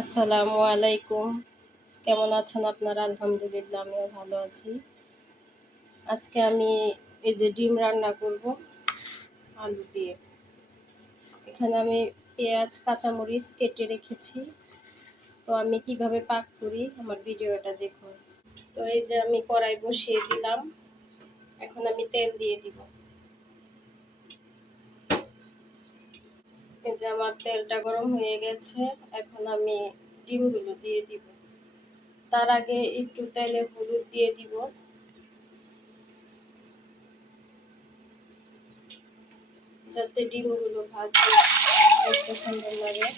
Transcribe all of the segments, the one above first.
আসসালামু আলাইকুম। কেমন আছেন আপনারা? আলহামদুলিল্লাহ আমিও ভালো আছি। আজকে আমি এই যে ডিম রান্না করব আলু দিয়ে। এখানে আমি পেঁয়াজ, কাঁচামরিচ কেটে রেখেছি। তো আমি কিভাবে পাক করি আমার ভিডিওটা দেখুন। তো এই যে আমি কড়াই বসিয়ে দিলাম। এখন আমি তেল দিয়ে দিব। এই যে আমার তেলটা গরম হয়ে গেছে। এখন আমি ডিমগুলো দিয়ে দিব। তার আগে একটু তেলে হলুদ দিয়ে দিব, যাতে ডিমগুলো ভাজতে দেখতে সুন্দর লাগে।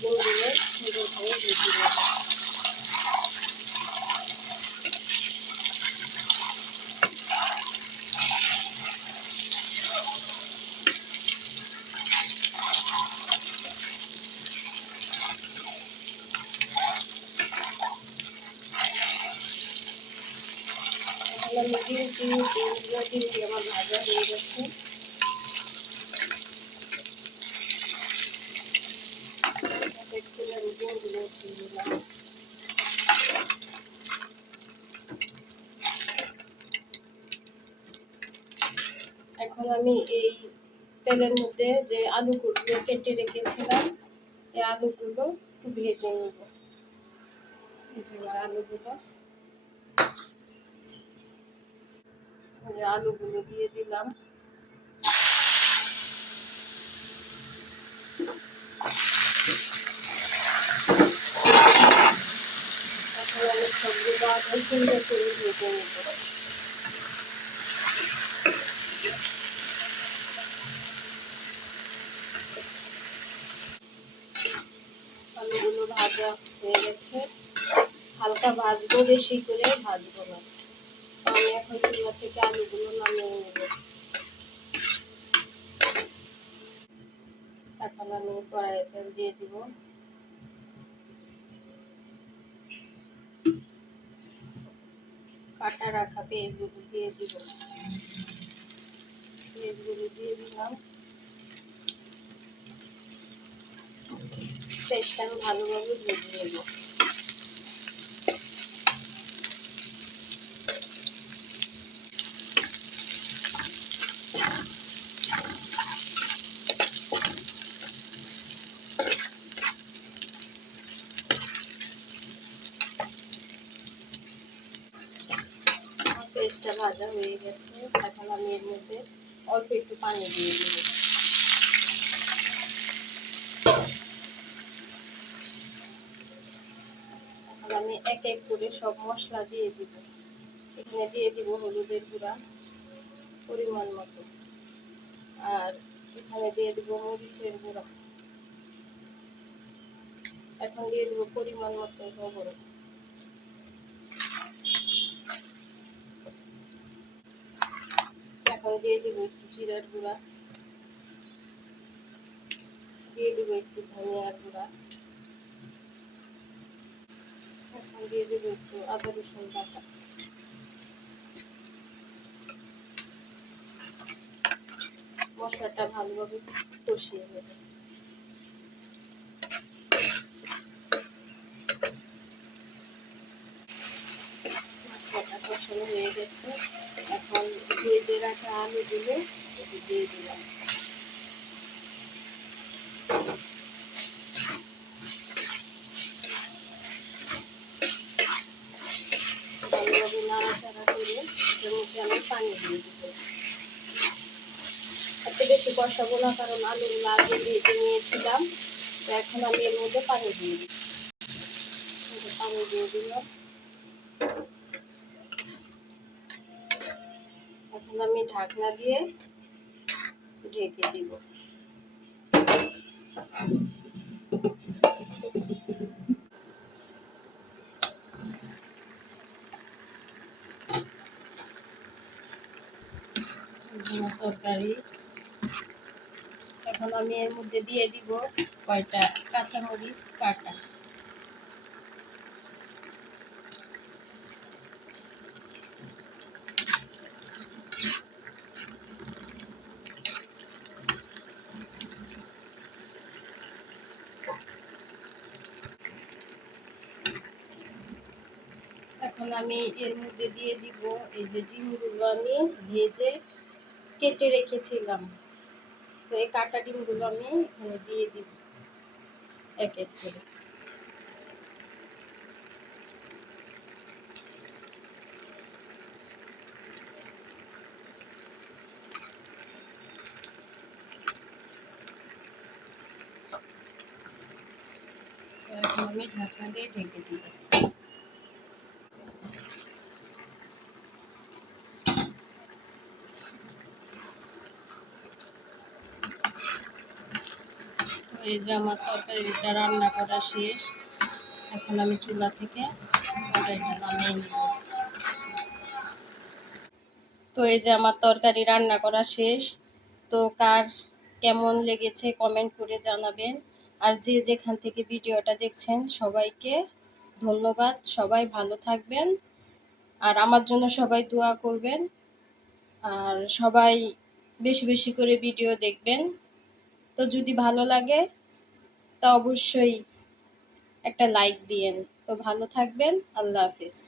ডিমগুলো সুন্দরভাবে ভেজে নেব। এখন আমি ডিমটি আমার ভাজা হয়ে গেছে। আমি ডিমগুলো দিয়ে দিলাম। এখন আমি এই তেলের মধ্যে যে আলুগুলো কেটে রেখেছিলাম, এই আলুগুলো একটু ভেজে নেব। এই যে আমার আলুগুলো দিয়ে দিলাম। এখন আমি সবগুলো আবার সুন্দর করে ভেজে নেব। আলুগুলো ভাজা হয়ে গেছে। হালকা ভাজবো, বেশি করে ভাজবো না। আমি এখন চুলা থেকে আলুগুলো নামিয়ে নেব। এখন আমি কড়াইয়ে তেল দিয়ে দিব। কাটা রাখা পেঁয়াজগুলো দিয়ে দিব। পেঁয়াজগুলো দিয়ে দিলাম। পেঁয়াজটা আমি ভালোভাবে ভেজে নেব। পেঁয়াজটা ভাজা হয়ে গেছে। এখন আমি এর মধ্যে অল্প একটু পানি দিয়ে দিব। এখন আমি এক এক করে সব মশলা দিয়ে দিব। এখানে দিয়ে দিব হলুদের গুঁড়া পরিমাণ মতো, আর এখানে দিয়ে দিব মরিচের গুঁড়া। এখন দিয়ে দিব পরিমাণ মতো লবণ। এখন দিয়ে দিব একটু জিরার গুঁড়া, দিয়ে দিব একটু ধনিয়ার গুঁড়া, এখন দিয়ে দিব একটু আদা রসুন বাটা। মশলাটা ভালোভাবে কষিয়ে নেব। মশলাটা কষানো হয়ে গেছে। এখন ভেজে রাখা আলুগুলো দিয়ে দিলাম। ভালোভাবে নাড়াচাড়া করে এর মধ্যে আমি পানি দিয়ে দিব। এত বেশি কষাবো না, কারণ আলুগুলো আগে ভেজে নিয়েছিলাম। তো এখন আমি এর মধ্যে পানি দিয়ে দিব। পানি দিয়ে দিলাম। এখন আমি ঢাকনা দিয়ে ঢেকে দিব। তরকারি এখন আমি এর মধ্যে দিয়ে দিব কয়টা কাঁচামরিচ কাটা। এখন আমি এর মধ্যে দিয়ে দিব এই যে ডিমগুলো আমি ভেজে কেটে রেখেছিলাম। তো এই কাটা ডিমগুলো আমি এখানে দিয়ে দিব এক এক করে। এখন আমি ঢাকনা দিয়ে ঢেকে দিব। এই যে আমার তরকারিটা রান্না করা শেষ। এখন আমি চুলা থেকে তরকারিটা নামিয়ে নিব। তো এই যে আমার তরকারি রান্না করা শেষ। তো কার কেমন লেগেছে কমেন্ট করে জানাবেন। আর যে যেখান থেকে ভিডিওটা দেখছেন সবাইকে ধন্যবাদ। সবাই ভালো থাকবেন আর আমার জন্য সবাই দোয়া করবেন। আর সবাই বেশি বেশি করে ভিডিও দেখবেন। তো যদি ভালো লাগে তা অবশ্যই একটা লাইক দিয়েন। তো ভালো থাকবেন। আল্লাহ হাফিজ।